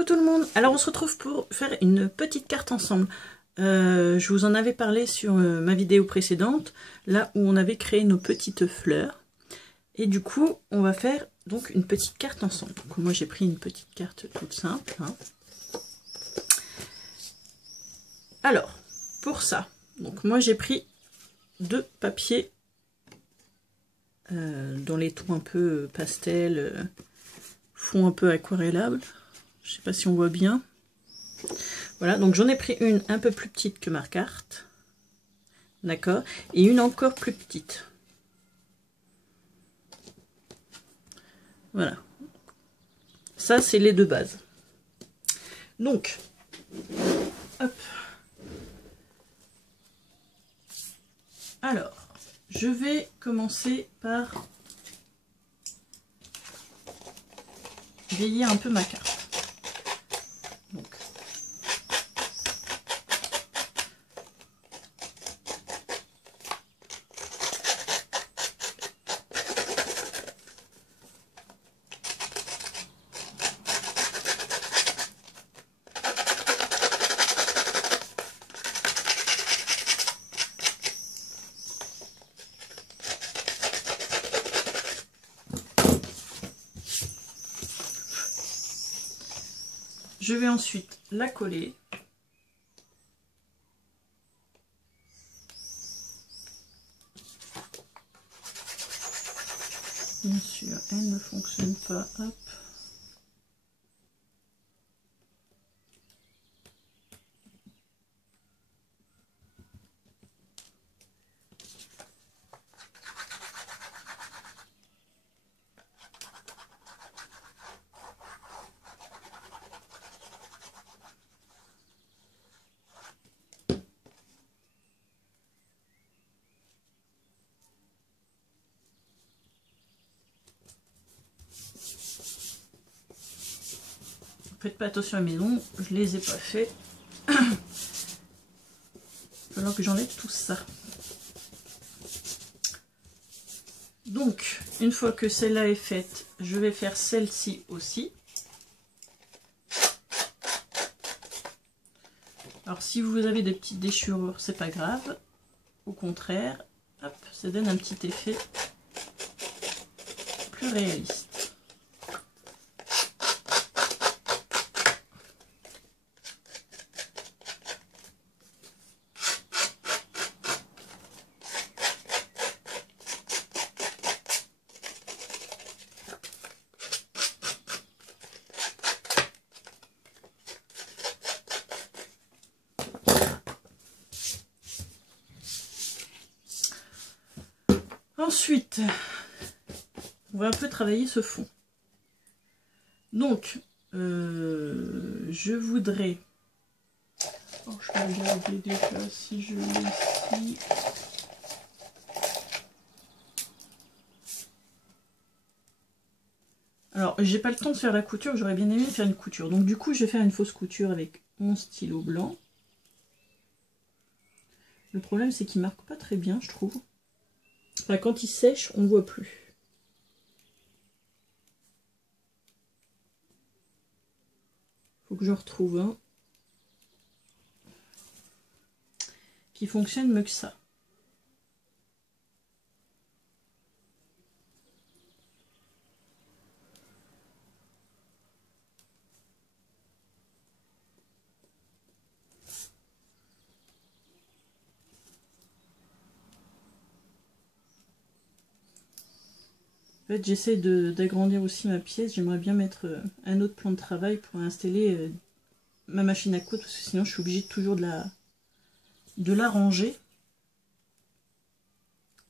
Coucou tout le monde. Alors on se retrouve pour faire une petite carte ensemble. Je vous en avais parlé sur ma vidéo précédente, là où on avait créé nos petites fleurs. Et du coup, on va faire donc une petite carte ensemble. Donc moi j'ai pris une petite carte toute simple. Hein. Alors, pour ça, donc moi j'ai pris deux papiers dans les tons un peu pastel, fond un peu aquarellable. Je sais pas si on voit bien. Voilà, donc j'en ai pris une un peu plus petite que ma carte. D'accord. Et une encore plus petite. Voilà. Ça, c'est les deux bases. Donc, hop. Alors, je vais commencer par vieillir un peu ma carte. Donc, je vais ensuite la coller. Bien sûr, elle ne fonctionne pas. Hop. Faites pas attention à mes ongles, je les ai pas fait. Il va falloir que j'enlève tout ça. Donc, une fois que celle-là est faite, je vais faire celle-ci aussi. Alors, si vous avez des petites déchirures, c'est pas grave. Au contraire, hop, ça donne un petit effet plus réaliste. Ensuite, on va un peu travailler ce fond. Donc, je voudrais... Oh, je vais regarder déjà si je l'ai ici. Alors, j'ai pas le temps de faire la couture, j'aurais bien aimé faire une couture. Donc du coup, je vais faire une fausse couture avec mon stylo blanc. Le problème, c'est qu'il marque pas très bien, je trouve. Enfin, quand il sèche, on ne voit plus. Faut que je retrouve un qui fonctionne mieux que ça. En fait, j'essaie d'agrandir aussi ma pièce. J'aimerais bien mettre un autre plan de travail pour installer ma machine à coudre, parce que sinon je suis obligée toujours de la ranger.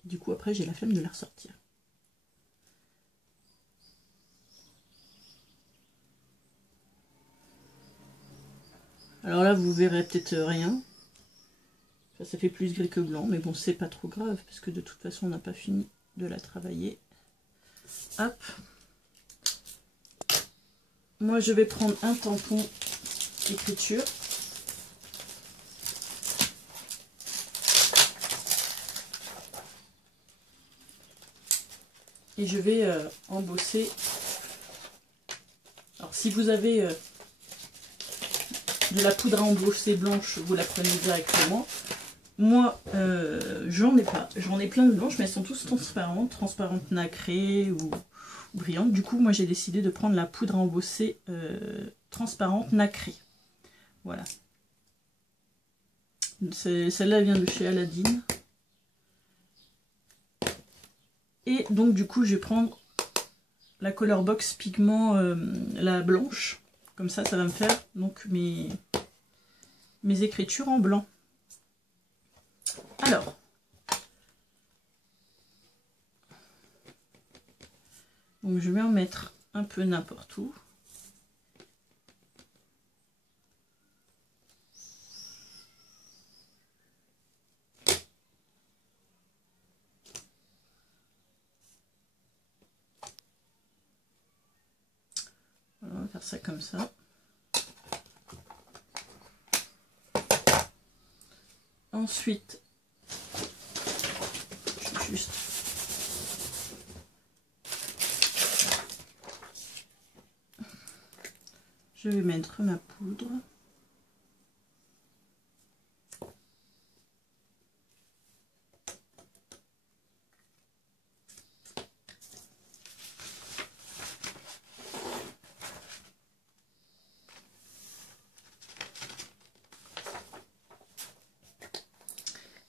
Du coup, après, j'ai la flemme de la ressortir. Alors là, vous verrez peut-être rien. Ça fait plus gris que blanc, mais bon, c'est pas trop grave, parce que de toute façon, on n'a pas fini de la travailler. Hop. Moi, je vais prendre un tampon écriture. Et je vais embosser. Alors, si vous avez de la poudre à embosser blanche, vous la prenez directement. Moi, j'en ai pas. J'en ai plein de blanches, mais elles sont toutes transparentes nacrées ou brillantes. Du coup, moi, j'ai décidé de prendre la poudre à embosser transparente nacrée. Voilà. Celle-là vient de chez Aladdin. Et donc, du coup, je vais prendre la Color Box Pigment, la blanche. Comme ça va me faire donc mes écritures en blanc. Alors, donc je vais en mettre un peu n'importe où. Voilà, on va faire ça comme ça. Ensuite, je vais mettre ma poudre.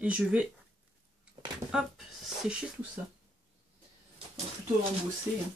Et je vais sécher tout ça. Enfin, plutôt embosser. Hein.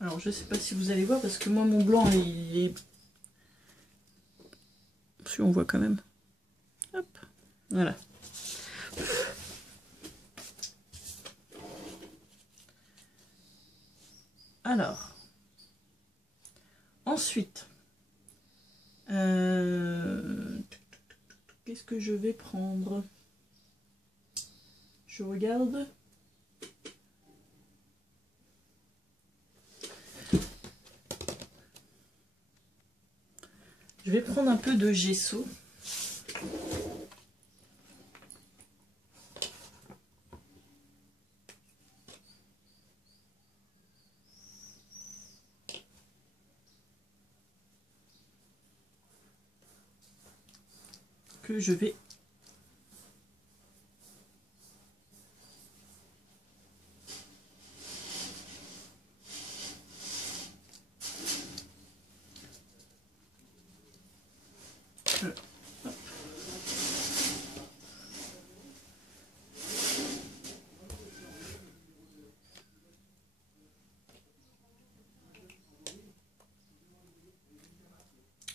Alors je sais pas si vous allez voir parce que moi mon blanc il est... Si on voit quand même. Hop, voilà. Alors, ensuite, qu'est-ce que je vais prendre? Je regarde. Je vais prendre un peu de gesso. Que je vais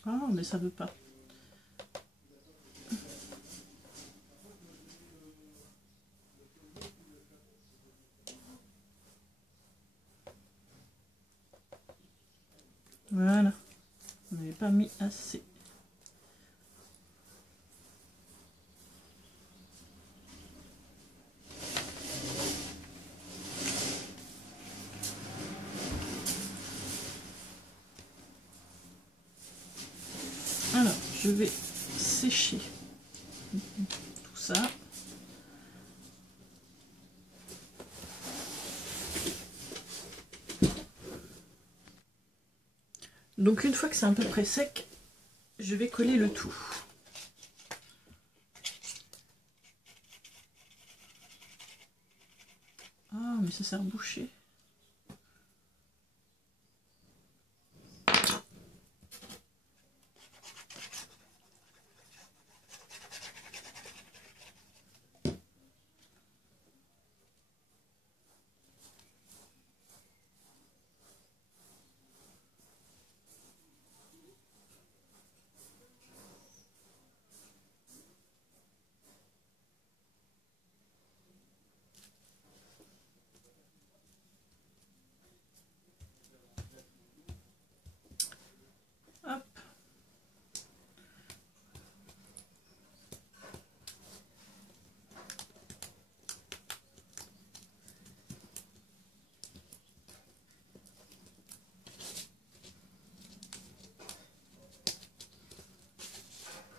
ah mais ça veut pas. Voilà, on n'avait pas mis assez. Alors, je vais sécher tout ça. Donc une fois que c'est à peu près sec, je vais coller le tout. Ah, mais ça sert à boucher.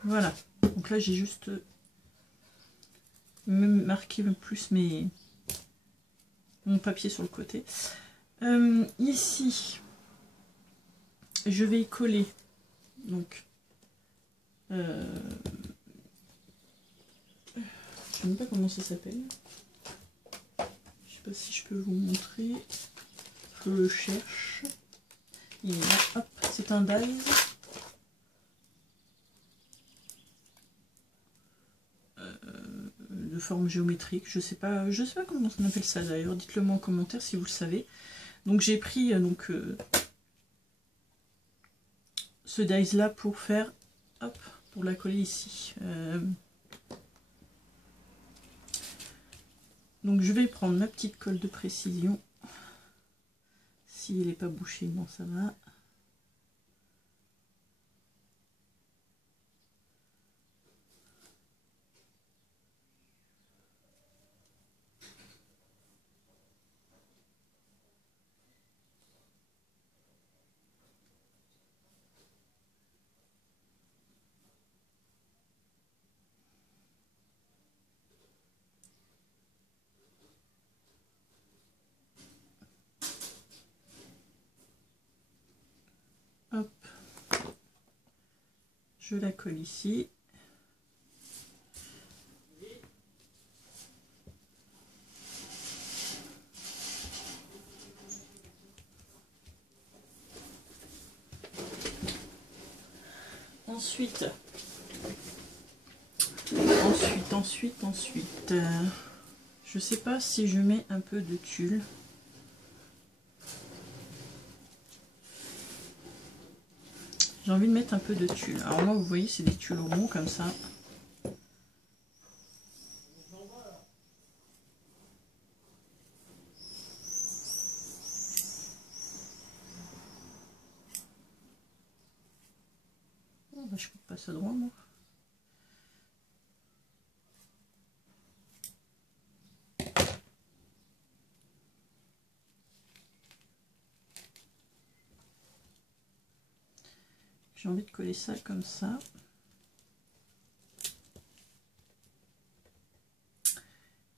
Voilà, donc là j'ai juste même marqué plus mon papier sur le côté. Ici, je vais y coller, donc, je sais même pas comment ça s'appelle. Je sais pas si je peux vous montrer. Je le cherche. Il est là, hop, c'est un dies. De forme géométrique, je sais pas comment on appelle ça d'ailleurs, dites-le moi en commentaire si vous le savez. Donc j'ai pris ce dies là pour faire, hop, pour la coller ici. Donc je vais prendre ma petite colle de précision. S'il n'est pas bouché, bon ça va. Hop, je la colle ici. Ensuite, je sais pas si je mets un peu de tulle. J'ai envie de mettre un peu de tulle. Alors moi, vous voyez, c'est des tulles ronds comme ça. Oh, bah, je coupe pas ça droit, moi. J'ai envie de coller ça comme ça.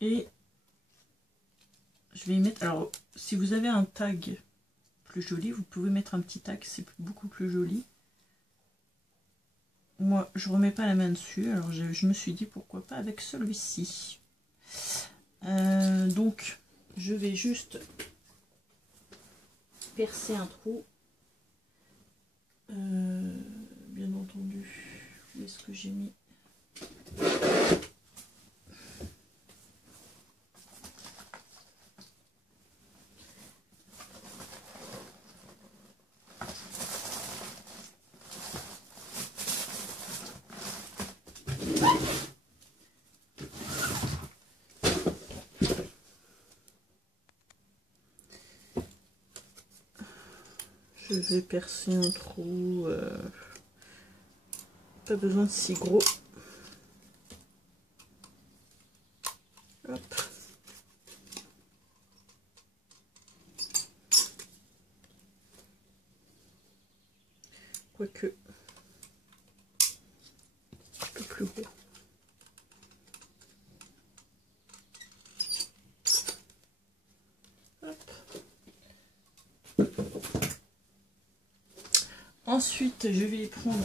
Et je vais y mettre, alors si vous avez un tag plus joli, vous pouvez mettre un petit tag, c'est beaucoup plus joli. Moi je remets pas la main dessus, alors je me suis dit pourquoi pas avec celui-ci. Donc je vais juste percer un trou. Bien entendu, où est-ce que j'ai mis? Je vais percer un trou, pas besoin de si gros. Hop. Quoique, un peu plus gros. Ensuite, je vais prendre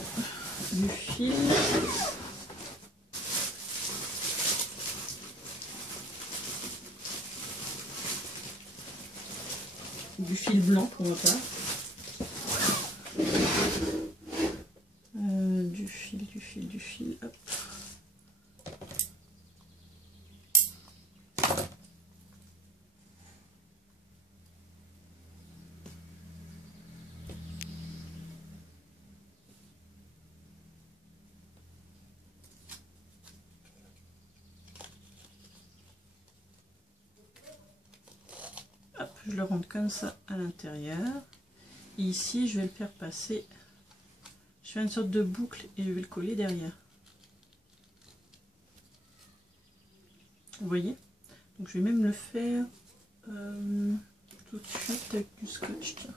du fil. Du fil blanc pour ma part. Du fil, hop. Je le rentre comme ça à l'intérieur. Et ici, je vais le faire passer. Je fais une sorte de boucle et je vais le coller derrière. Vous voyez? Donc je vais même le faire tout de suite avec du scotch. Tiens.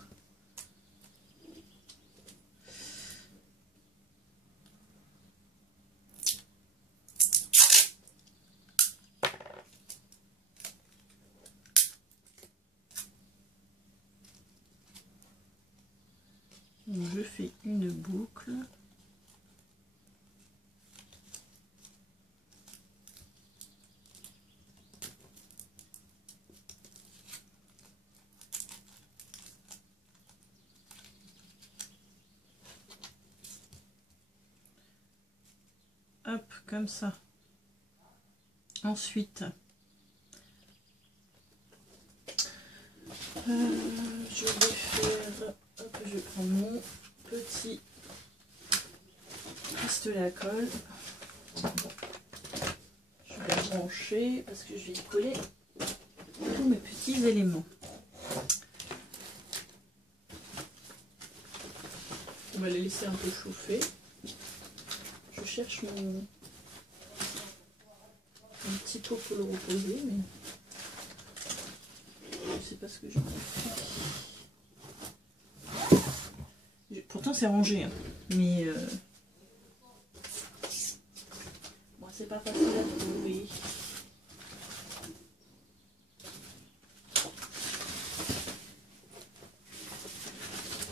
Donc, je fais une boucle. Hop, comme ça. Ensuite, je vais faire, hop, je vais prendre mon petit pistolet à colle. Je vais le brancher parce que je vais y coller tous mes petits éléments. On va les laisser un peu chauffer. Je cherche mon petit pot pour le reposer, mais je sais pas ce que j'en ai fait. Pourtant c'est rangé, hein, mais bon, c'est pas facile à trouver.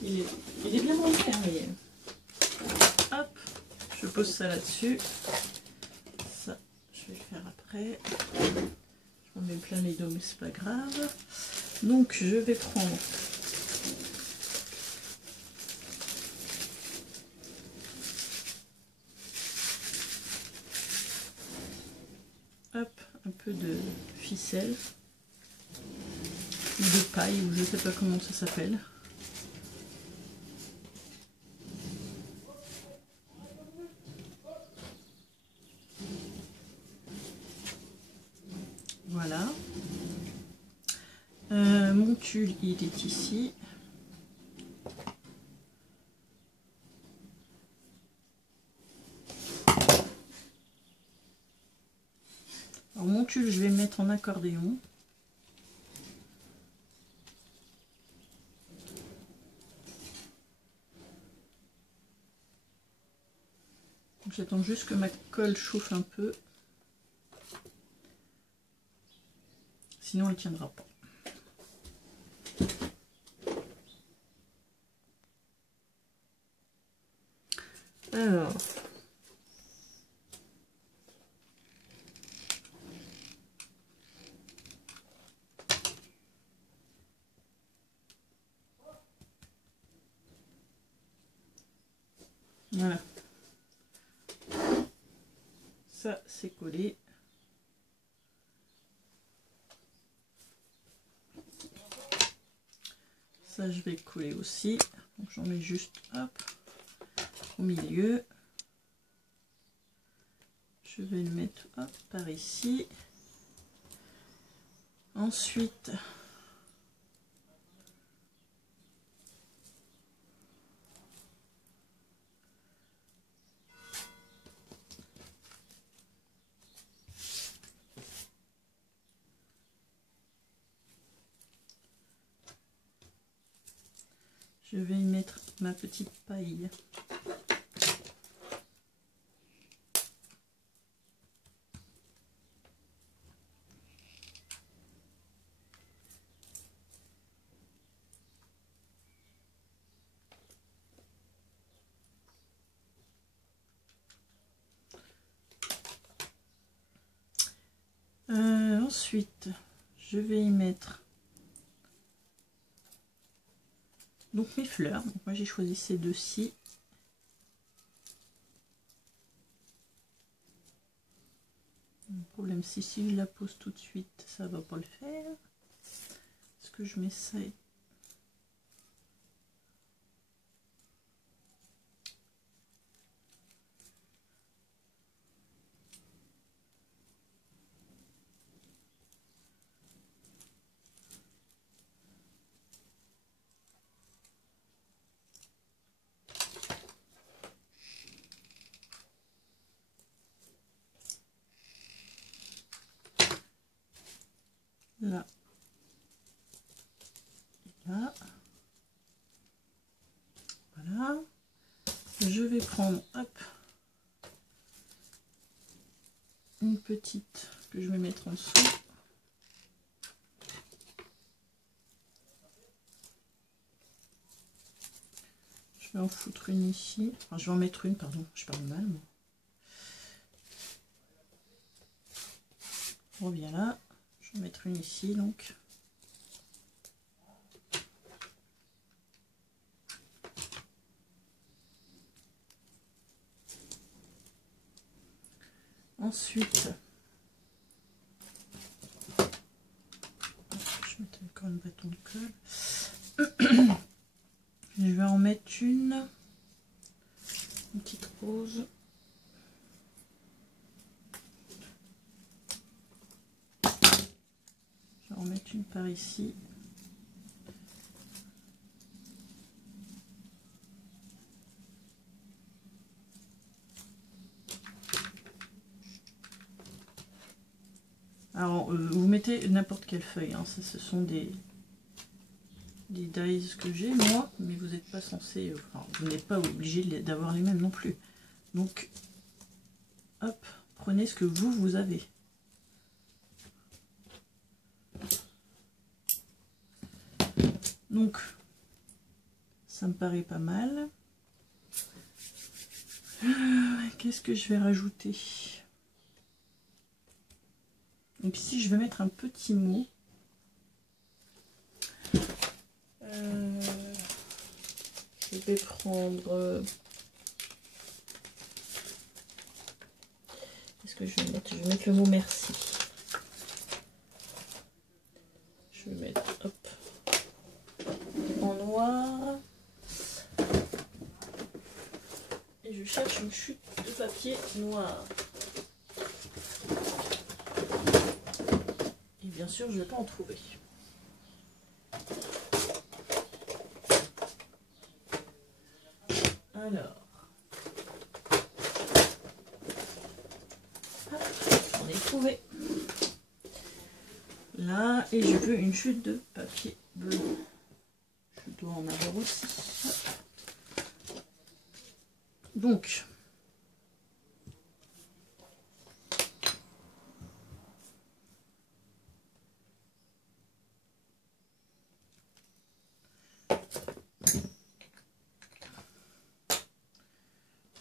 Il est bien rangé, hein, mais hop, je pose ça là-dessus. Ça, je vais le faire après. Je m'en mets plein les dos, mais c'est pas grave. Donc je vais prendre hop, un peu de ficelle ou de paille, ou je sais pas comment ça s'appelle. Voilà. Mon tulle, il est ici. Alors, mon tulle, je vais le mettre en accordéon. J'attends juste que ma colle chauffe un peu. Sinon, elle ne tiendra pas. Alors, voilà. Ça, c'est collé. Ça, je vais le coller aussi. Donc, j'en mets juste, hop, au milieu. Je vais le mettre, hop, par ici. Ensuite, je vais y mettre ma petite paille. Ensuite, je vais y mettre donc mes fleurs. Donc, moi, j'ai choisi ces deux-ci. Le problème, si je la pose tout de suite, ça va pas le faire. Est-ce que je mets ça? Là. Là. Voilà. Je vais prendre, hop, une petite que je vais mettre en dessous. Je vais en foutre une ici. Enfin, je vais en mettre une, pardon, je parle mal. Moi. On revient là. Je vais en mettre une ici, donc. Ensuite, je vais mettre encore un bâton de colle. Je vais en mettre une petite rose. Je vais en mettre une par ici. Alors, vous mettez n'importe quelle feuille, hein. Ça, ce sont des dies que j'ai moi, mais vous n'êtes pas censé, enfin, vous n'êtes pas obligé d'avoir les mêmes non plus. Donc, hop, prenez ce que vous avez. Donc, ça me paraît pas mal. Qu'est-ce que je vais rajouter? Donc ici, je vais mettre un petit mot. Je vais prendre... Qu'est-ce que je vais mettre? Je vais mettre le mot merci. Je vais mettre, hop, en noir. Et je cherche une chute de papier noir. Et bien sûr, je ne vais pas en trouver. Alors, j'en ai trouvé. Là, et je veux une chute de papier blanc. Je dois en avoir aussi. Donc,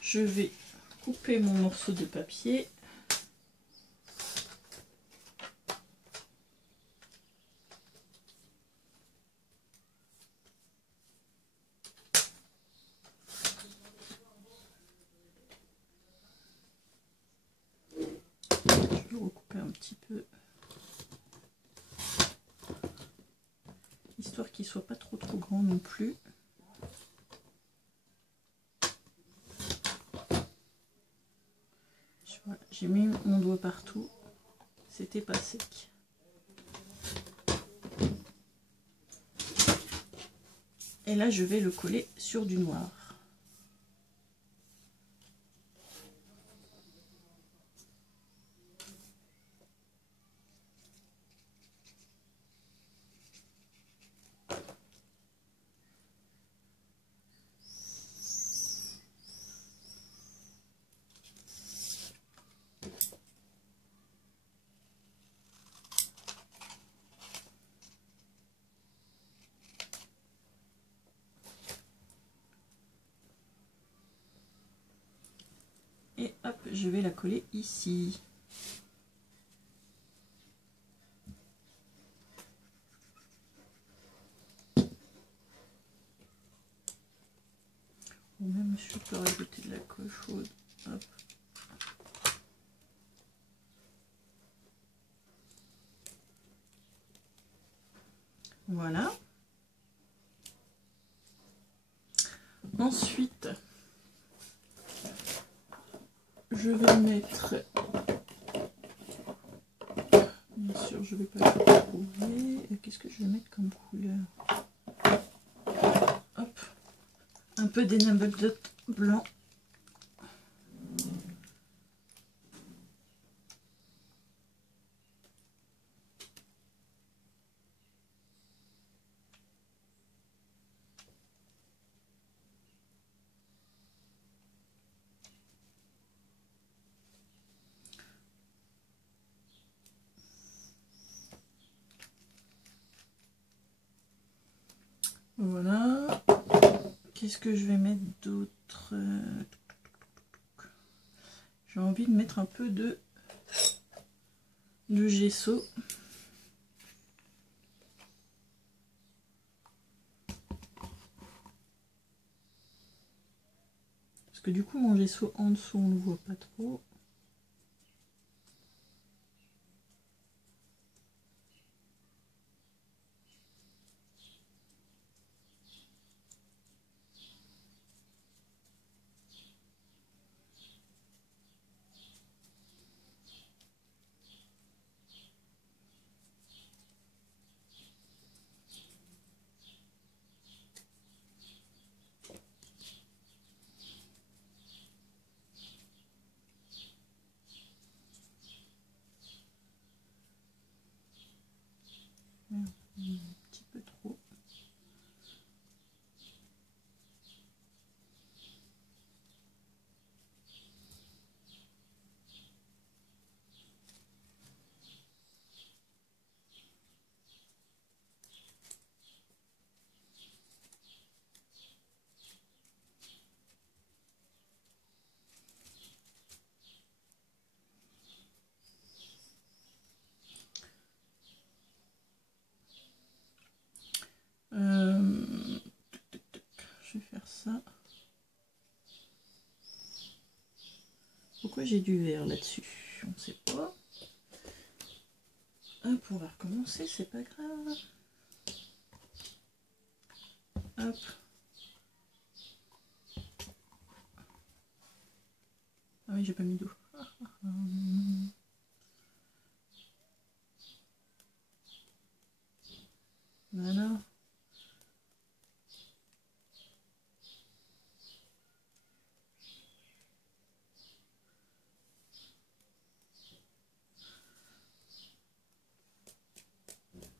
je vais couper mon morceau de papier. Je vais recouper un petit peu, histoire qu'il ne soit pas trop grand non plus. J'ai mis mon doigt partout, c'était pas sec. Et là, je vais le coller sur du noir. Et hop, je vais la coller ici. Ou même je peux rajouter de la colle chaude. Hop. Voilà. Ensuite, je vais mettre, bien sûr je vais pas le trouver, qu'est-ce que je vais mettre comme couleur? Hop, un peu d'enamel dot blanc. Voilà. qu'est-ce que je vais mettre d'autre? J'ai envie de mettre un peu de gesso. Parce que du coup, mon gesso en dessous, on ne le voit pas trop. Un petit peu trop. Je vais faire ça. Pourquoi j'ai du vert là-dessus? On ne sait pas. Hop, on va recommencer, c'est pas grave. Hop. Ah oui, j'ai pas mis d'eau. Voilà.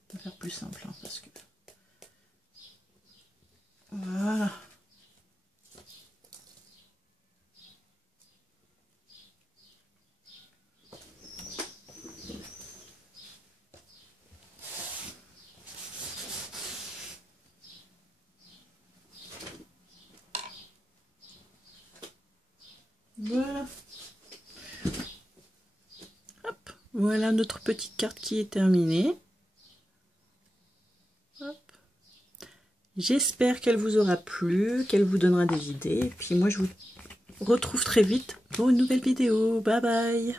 On va faire plus simple hein, parce que voilà. Voilà. Hop. Voilà notre petite carte qui est terminée. J'espère qu'elle vous aura plu, qu'elle vous donnera des idées. Et puis moi, je vous retrouve très vite pour une nouvelle vidéo. Bye bye!